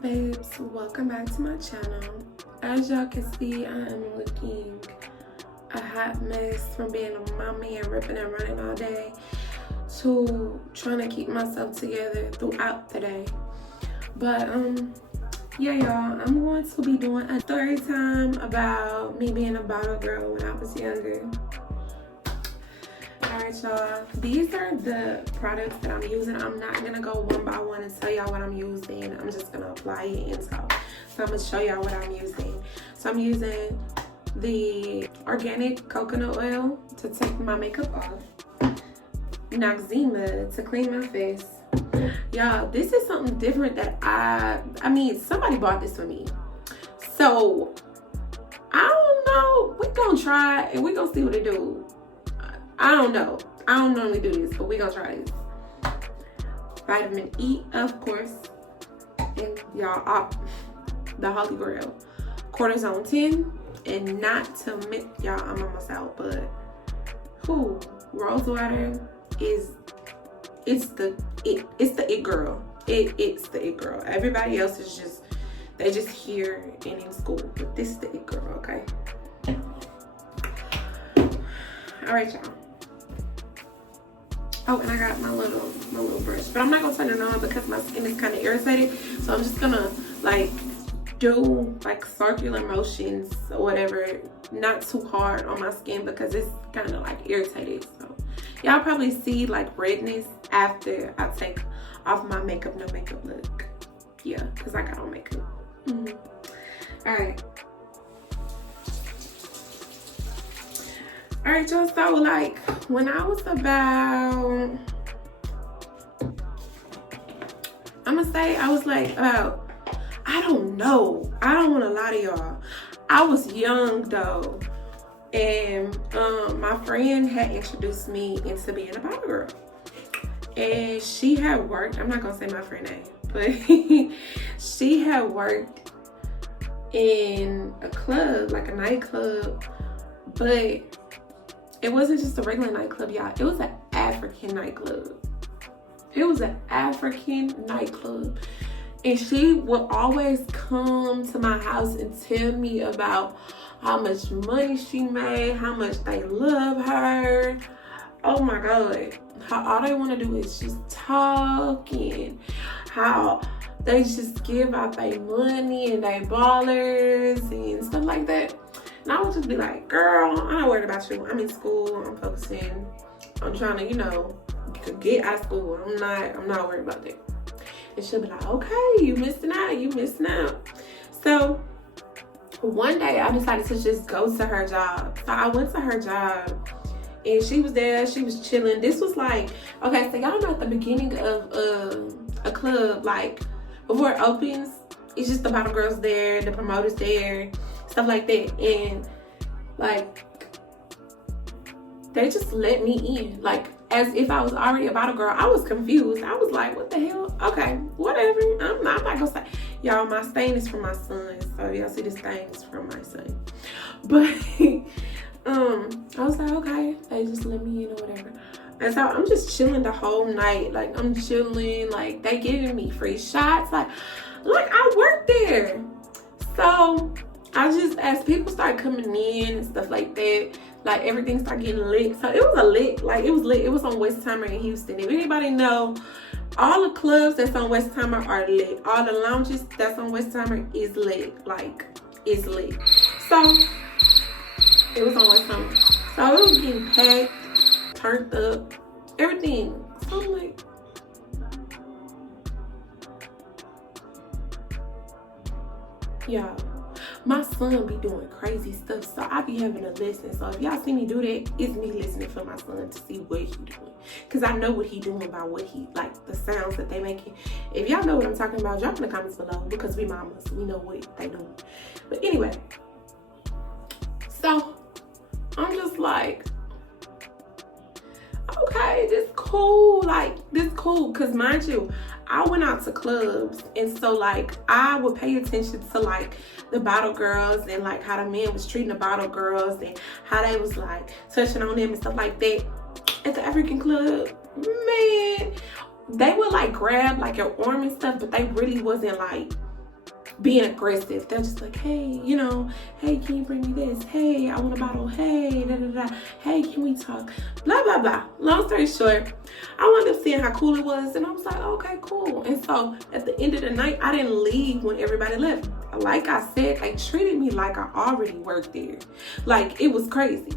up, babes? Welcome back to my channel. As y'all can see, I am looking a hot mess from being a mommy and ripping and running all day to trying to keep myself together throughout the day. But yeah, y'all, I'm going to be doing a story time about me being a bottle girl when I was younger. Alright, y'all, these are the products that I'm using. I'm not gonna go one by one and tell y'all what I'm using. I'm just gonna apply it and so I'm gonna show y'all what I'm using. So I'm using the organic coconut oil to take my makeup off, Noxzema to clean my face. Y'all, this is something different that I mean somebody bought this for me, so I don't know. We're gonna try and we're gonna see what it do. I don't know. I don't normally do this, but we're gonna try this. Vitamin E, of course. And y'all, the Holy Grail. Cortisone 10. And not to admit, y'all, I'm almost out, but rose water is it's the it girl. It's the it girl. Everybody else is just, they just here and in school. But this is the it girl, okay? Alright, y'all. Oh, and I got my little brush, but I'm not gonna turn it on because my skin is kind of irritated. So I'm just gonna like do like circular motions or whatever, not too hard on my skin because it's kind of like irritated. So y'all probably see like redness after I take off my makeup, no makeup look. Yeah, because I got on makeup. All right. All right, y'all, so like when I was about, I'm gonna say I was like about, I don't know, I don't want to lie to y'all. I was young though, and my friend had introduced me into being a bottle girl, and she had worked, I'm not gonna say my friend name, but she had worked in a club, like a nightclub, but it wasn't just a regular nightclub, y'all. It was an African nightclub. It was an African nightclub. And she would always come to my house and tell me about how much money she made, how much they love her. Oh my God. How all they want to do is just talking. How they just give out their money and they ballers and stuff like that. And I would just be like, girl, I'm not worried about you. I'm in school. I'm focusing. I'm trying to, you know, get out of school. I'm not worried about that. And she'll be like, okay, you missing out. So one day I decided to just go to her job. So I went to her job and she was there. She was chilling. This was like, okay, so y'all know at the beginning of a club, like before it opens, it's just the bottle girls there, the promoters there, stuff like that. And like they just let me in, like as if I was already a bottle girl. I was confused. I was like, what the hell? Okay, whatever. I'm not gonna say. Y'all, my stain is from my son, so y'all see this stain is from my son. But I was like, okay, they just let me in or whatever. And so I'm just chilling the whole night. Like I'm chilling, like they giving me free shots. Like I worked there. So I just, as people start coming in and stuff like that, like everything started getting lit. So it was lit. It was on Westheimer in Houston. If anybody know, all the clubs that's on Westheimer are lit. All the lounges that's on Westheimer is lit. Like, it's lit. So it was on Westheimer. So it was getting packed, turned up, everything. So I'm like, y'all, my son be doing crazy stuff, so I be having a listen. So if y'all see me do that, it's me listening for my son to see what he doing, because I know what he doing by what he, like the sounds that they making. If y'all know what I'm talking about, drop in the comments below, because we mamas, we know what they doing. But anyway, so I'm just like, okay, this cool, like this cool, because mind you, I went out to clubs, and so like I would pay attention to like the bottle girls and like how the men was treating the bottle girls and how they was like touching on them and stuff like that. At the African club, man, they would like grab like your arm and stuff, but they really wasn't like being aggressive. They're just like, hey, you know, hey, can you bring me this? Hey, I want a bottle. Hey, da da da. Hey, can we talk? Blah blah blah. Long story short, I wound up seeing how cool it was, and I was like, okay, cool. And so at the end of the night, I didn't leave when everybody left. Like I said, they treated me like I already worked there. Like, it was crazy.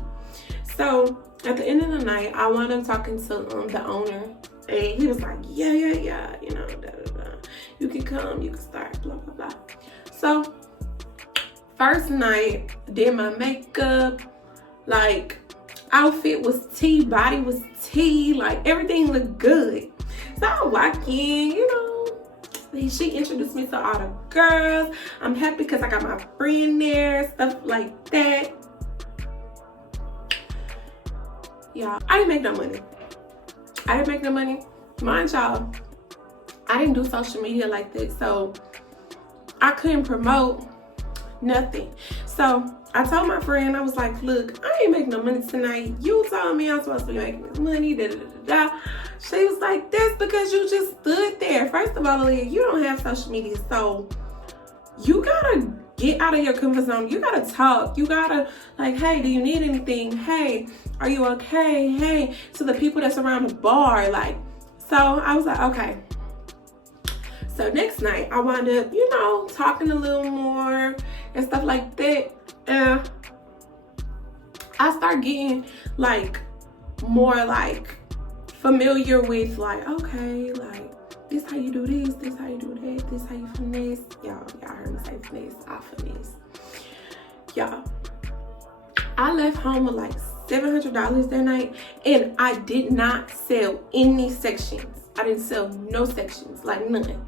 So at the end of the night, I wound up talking to the owner, and he was like, yeah, you know, da da da. You can come, you can start, blah blah blah. So first night, did my makeup, like outfit was tea, body was tea, like everything looked good. So I walk in, you know, she introduced me to all the girls. I'm happy because I got my friend there, stuff like that. Y'all, I didn't make no money. Mind y'all, I didn't do social media like that, so I couldn't promote nothing. So I told my friend, I was like, look, I ain't making no money tonight. You told me I'm supposed to be making this money, da da da da. She was like, that's because you just stood there. First of all, Aaliyah, you don't have social media, so you gotta get out of your comfort zone. You gotta talk. You gotta, like, hey, do you need anything? Hey, are you okay? Hey, to the people that's around the bar. Like, so I was like, okay. So next night, I wound up, you know, talking a little more and stuff like that. And I start getting, like, more, like, familiar with, like, okay, like, this how you do this how you do that, this how you finesse. Y'all heard me say finesse, I finesse. Y'all, I left home with, like, $700 that night, and I did not sell any sections. I didn't sell no sections, like, none.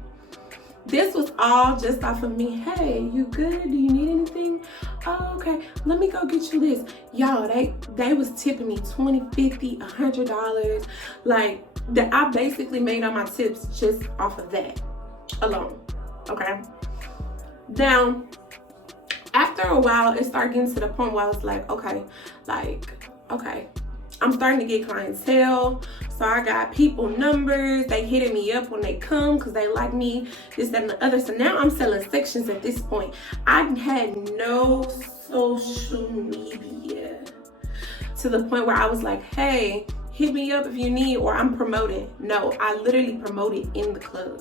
This was all just off of me. Hey, you good? Do you need anything? Oh, okay. Let me go get you this. Y'all, they was tipping me $20, $50, $100. Like, that I basically made all my tips just off of that alone. Okay. Now, after a while, it started getting to the point where I was like, okay, I'm starting to get clientele. So I got people numbers. They hitting me up when they come because they like me, this, that, and the other. So now I'm selling sections at this point. I had no social media to the point where I was like, hey, hit me up if you need, or I'm promoting. No, I literally promoted in the club.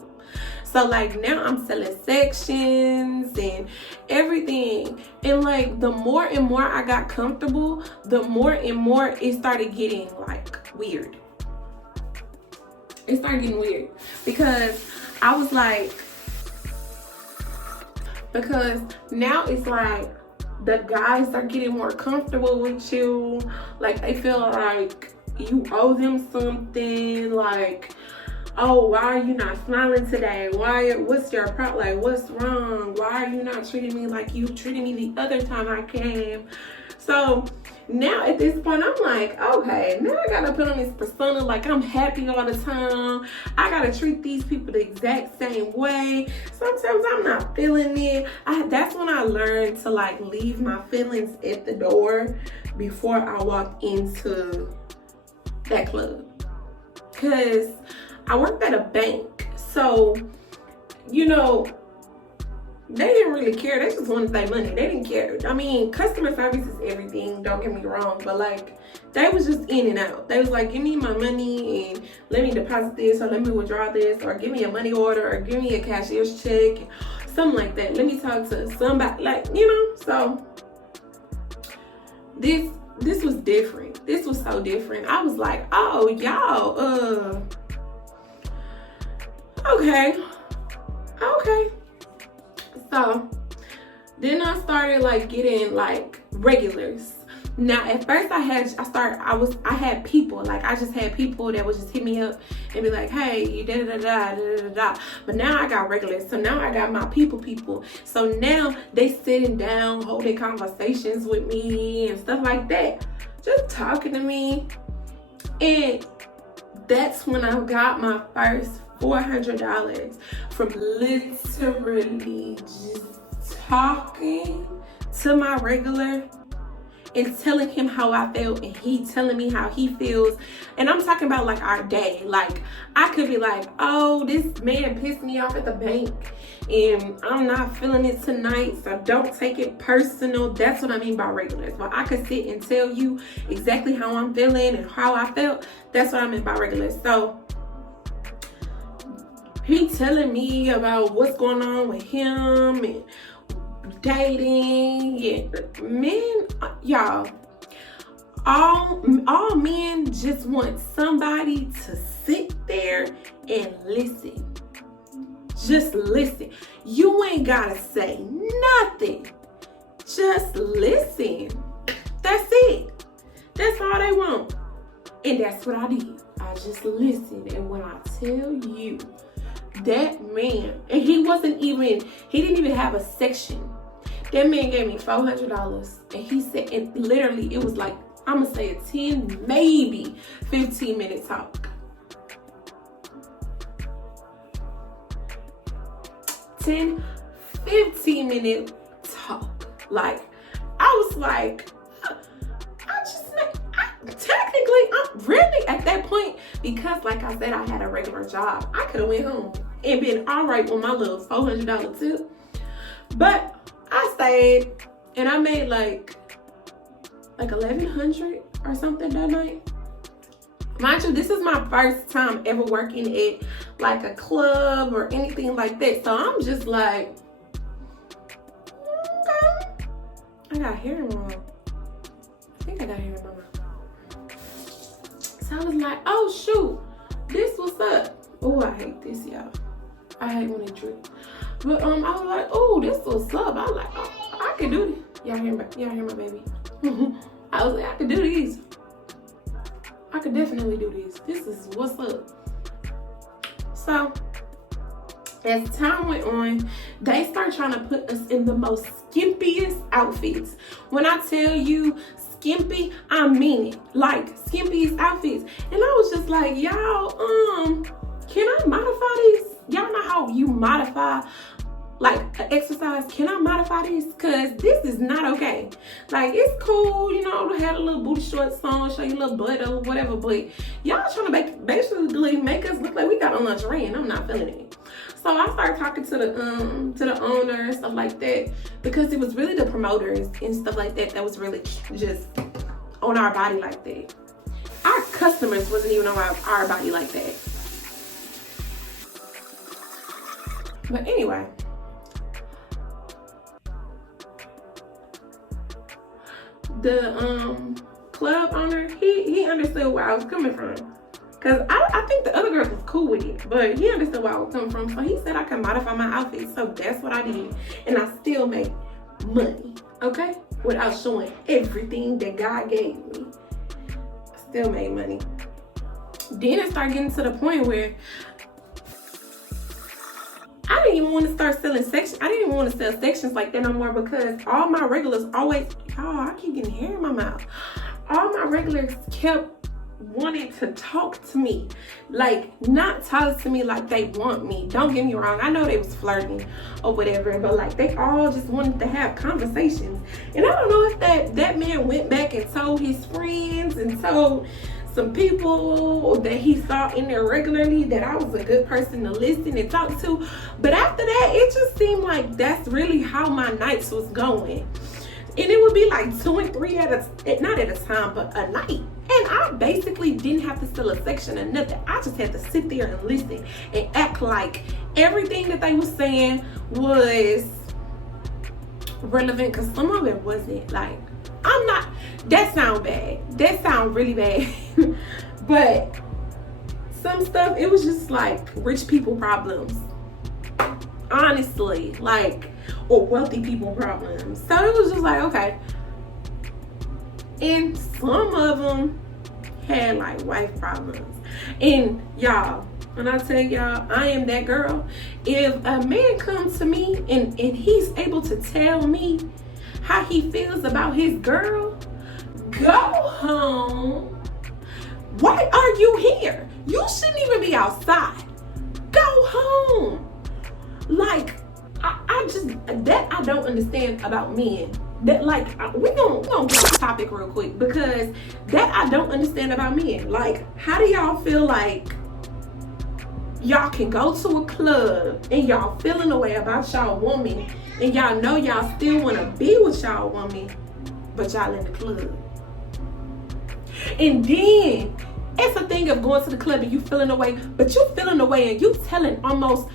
So like now I'm selling sections and everything. And like the more and more I got comfortable, the more and more it started getting like weird. It started getting weird because I was like, because now it's like the guys are getting more comfortable with you. Like they feel like you owe them something. Like, oh, why are you not smiling today? What's your problem? Like, what's wrong? Why are you not treating me like you treated me the other time I came? So now at this point, I'm like, okay, now I gotta put on this persona like I'm happy all the time. I gotta treat these people the exact same way. Sometimes I'm not feeling it. That's when I learned to like leave my feelings at the door before I walk into that club. Cause I worked at a bank, so, you know, they didn't really care. They just wanted their money. They didn't care. I mean, customer service is everything, don't get me wrong, but like, they was just in and out. They was like, give me my money and let me deposit this, or let me withdraw this, or give me a money order, or give me a cashier's check, something like that. Let me talk to somebody, like, you know, so this was different. This was so different. I was like, oh, y'all, okay. So then I started like getting like regulars. Now at first I had people, like I just had people that would just hit me up and be like, hey, you da da da da da da. But now I got regulars. So now I got my people. So now they sitting down, holding conversations with me and stuff like that. Just talking to me. And that's when I got my first $400 from literally just talking to my regular and telling him how I felt, and he telling me how he feels. And I'm talking about like our day. Like I could be like, oh, this man pissed me off at the bank and I'm not feeling it tonight, so don't take it personal. That's what I mean by regulars. But I could sit and tell you exactly how I'm feeling and how I felt. That's what I mean by regulars. So he telling me about what's going on with him and dating. Yeah, men, y'all, all men just want somebody to sit there and listen. Just listen. You ain't gotta say nothing. Just listen. That's it. That's all they want. And that's what I did. I just listened. And when I tell you, that man, and he didn't even have a section. That man gave me $400. And he said, and literally it was like, I'm gonna say a 10, maybe 15 minute talk. 10, 15 minute talk. Like, I was like, technically, I'm really at that point, because like I said, I had a regular job. I could have went home and been all right with my little $400 tip. But I stayed and I made like $1,100 or something that night. Mind you, this is my first time ever working at like a club or anything like that. So I'm just like, okay. I got hair in my mouth. I think I got hair in my mouth. So I was like, oh shoot, this what's up. Oh, I hate this, y'all. I hate when it drip. But I was like, oh, this what's up. I was like, oh, I can do this. Y'all hear my baby. I was like, I can do these. I could definitely do this. This is what's up. So as time went on, they start trying to put us in the most skimpiest outfits. When I tell you skimpy, I mean it. Like skimpiest outfits. And I was just like, y'all, can I modify these? Y'all know how you modify like an exercise? Can I modify this? Cause this is not okay. Like it's cool, you know, to have a little booty shorts on, show you a little butt or whatever, but y'all trying to basically make us look like we got on lingerie, and I'm not feeling it. So I started talking to the owner and stuff like that, because it was really the promoters and stuff like that was really just on our body like that. Our customers wasn't even on our body like that. But anyway, the club owner, he understood where I was coming from. Cause I think the other girl was cool with it, but he understood where I was coming from. So he said I could modify my outfit. So that's what I did. And I still made money, okay? Without showing everything that God gave me. I still made money. Then it started getting to the point where I didn't even want to start selling sections. I didn't even want to sell sections like that no more, because all my regulars always, y'all, I keep getting hair in my mouth. All my regulars kept wanting to talk to me, like not talk to me like they want me. Don't get me wrong, I know they was flirting or whatever, but like they all just wanted to have conversations. And I don't know if that man went back and told his friends and told some people that he saw in there regularly that I was a good person to listen and talk to. But after that, it just seemed like that's really how my nights was going. And it would be like 2 and 3 not at a time, but a night. And I basically didn't have to sell a section or nothing. I just had to sit there and listen and act like everything that they were saying was relevant, because some of it wasn't. Like, that sound bad. That sound really bad. But some stuff, it was just like rich people problems. Honestly, like, or wealthy people problems. So it was just like, okay. And some of them had like wife problems. And y'all, when I tell y'all, I am that girl. If a man comes to me and he's able to tell me how he feels about his girl, go home. Why are you here? You shouldn't even be outside. Go home. Like, I don't understand about men. That like we gonna get on the topic real quick, because that I don't understand about men. Like, how do y'all feel like y'all can go to a club and y'all feeling a way about y'all woman, and y'all know y'all still want to be with y'all woman, but y'all in the club? And then it's a thing of going to the club and you feeling away, but you feeling away and you telling almost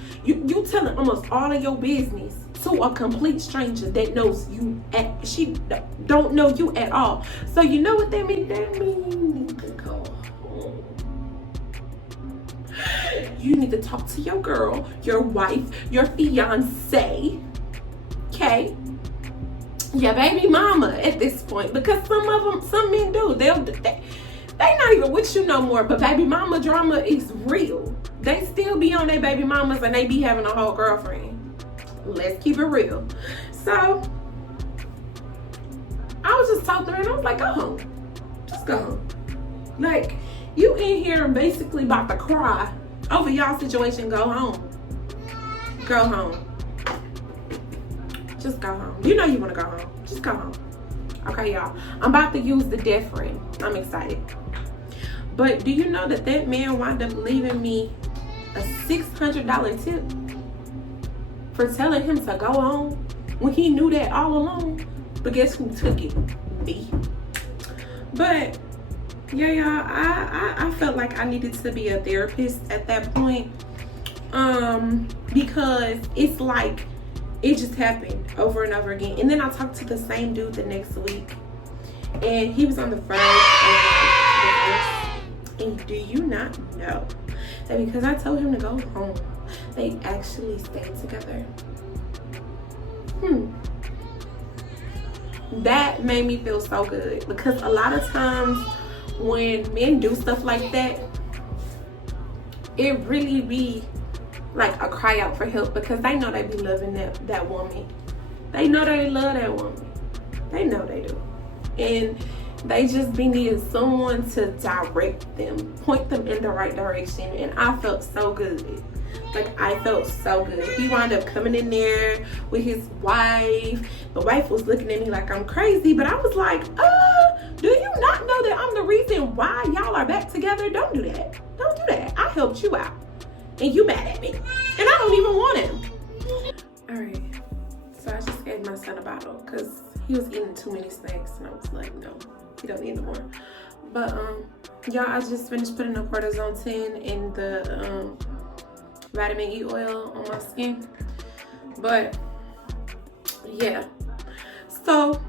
all of your business to a complete stranger that knows you she don't know you at all. So you know what that means? That means you need to go home. You need to talk to your girl, your wife, your fiance, okay? Your baby mama at this point, because some men do. They not even with you no more, but baby mama drama is real. They still be on their baby mamas and they be having a whole girlfriend. Let's keep it real. So I was just talking to her and I was like, go home. Just go home. Like, you in here basically about to cry over y'all situation. Go home. Go home. Just go home. You know you want to go home. Just go home. Okay, y'all. I'm about to use the death ring. I'm excited. But do you know that man wound up leaving me a $600 tip for telling him to go home when he knew that all along? But guess who took it? Me. But yeah, y'all, I felt like I needed to be a therapist at that point, because it's like it just happened over and over again. And then I talked to the same dude the next week, and he was on the verge of divorce. And do you not know that because I told him to go home, they actually stayed together? That made me feel so good, because a lot of times when men do stuff like that, it really be like a cry out for help, because they know they be loving that woman. They know they love that woman. They know they do. And they just be needing someone to direct them, point them in the right direction. And I felt so good. Like, I felt so good. He wound up coming in there with his wife. The wife was looking at me like I'm crazy, but I was like, do you not know that I'm the reason why y'all are back together? Don't do that. Don't do that. I helped you out, and you mad at me, and I don't even want him. All right, so I just gave my son a bottle because he was eating too many snacks, and I was like, no, he don't need no more. But y'all, I just finished putting the cortisone 10 in the vitamin E oil on my skin. But yeah, so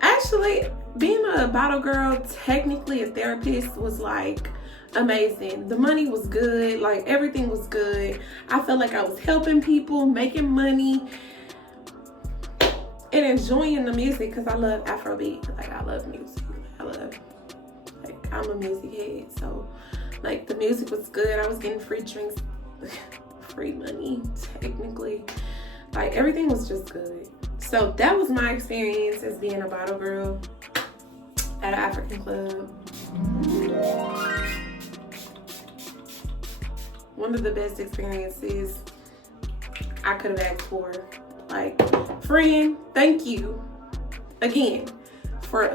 actually being a bottle girl, technically a therapist, was like amazing. The money was good, like everything was good. I felt like I was helping people, making money, and enjoying the music, because I love Afrobeat. Like, I love music. I'm a music head, so like the music was good. I was getting free drinks, free money, technically. Like, everything was just good. So that was my experience as being a bottle girl at an African club. One of the best experiences I could have asked for. Like, friend, thank you again for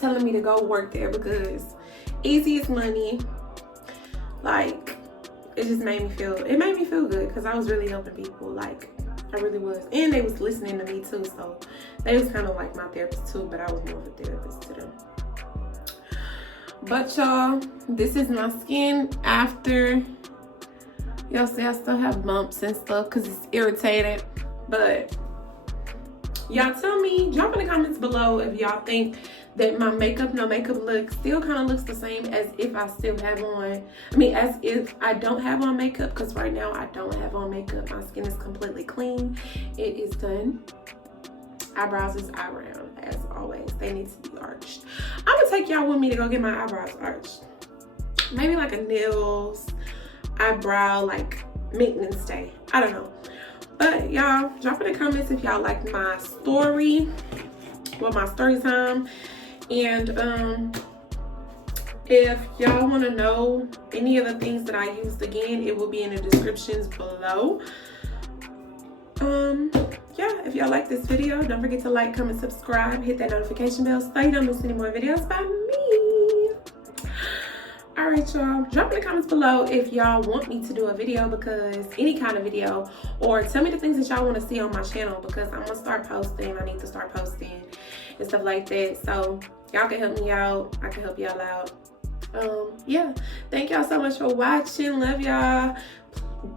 telling me to go work there, because easiest money. Like, it made me feel good, because I was really helping people. Like, I really was. And they was listening to me too, so they was kind of like my therapist too, but I was more of a therapist to them. But y'all, this is my skin after. Y'all see I still have bumps and stuff because it's irritated. But y'all tell me, drop in the comments below if y'all think that my makeup, no makeup look still kind of looks the same as if I still have on. As if I don't have on makeup, because right now I don't have on makeup. My skin is completely clean. It is done. Eyebrows is eyebrow, as always. They need to be arched. I'm gonna take y'all with me to go get my eyebrows arched. Maybe like a nails, eyebrow, like maintenance day. I don't know. But y'all, drop in the comments if y'all like my story, my story time. And if y'all want to know any of the things that I used again, it will be in the descriptions below. yeah, if y'all like this video, don't forget to like, comment, subscribe, hit that notification bell so you don't miss any more videos by me. All right, y'all, drop in the comments below if y'all want me to do a video, because any kind of video, or tell me the things that y'all want to see on my channel, because I'm gonna start posting. I need to start posting and stuff like that, so y'all can help me out. I can help y'all out. Yeah, thank y'all so much for watching. Love y'all.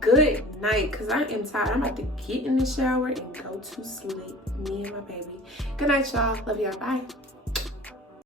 Good night, because I am tired. I'm about to get in the shower and go to sleep, me and my baby. Good night, y'all. Love y'all. Bye.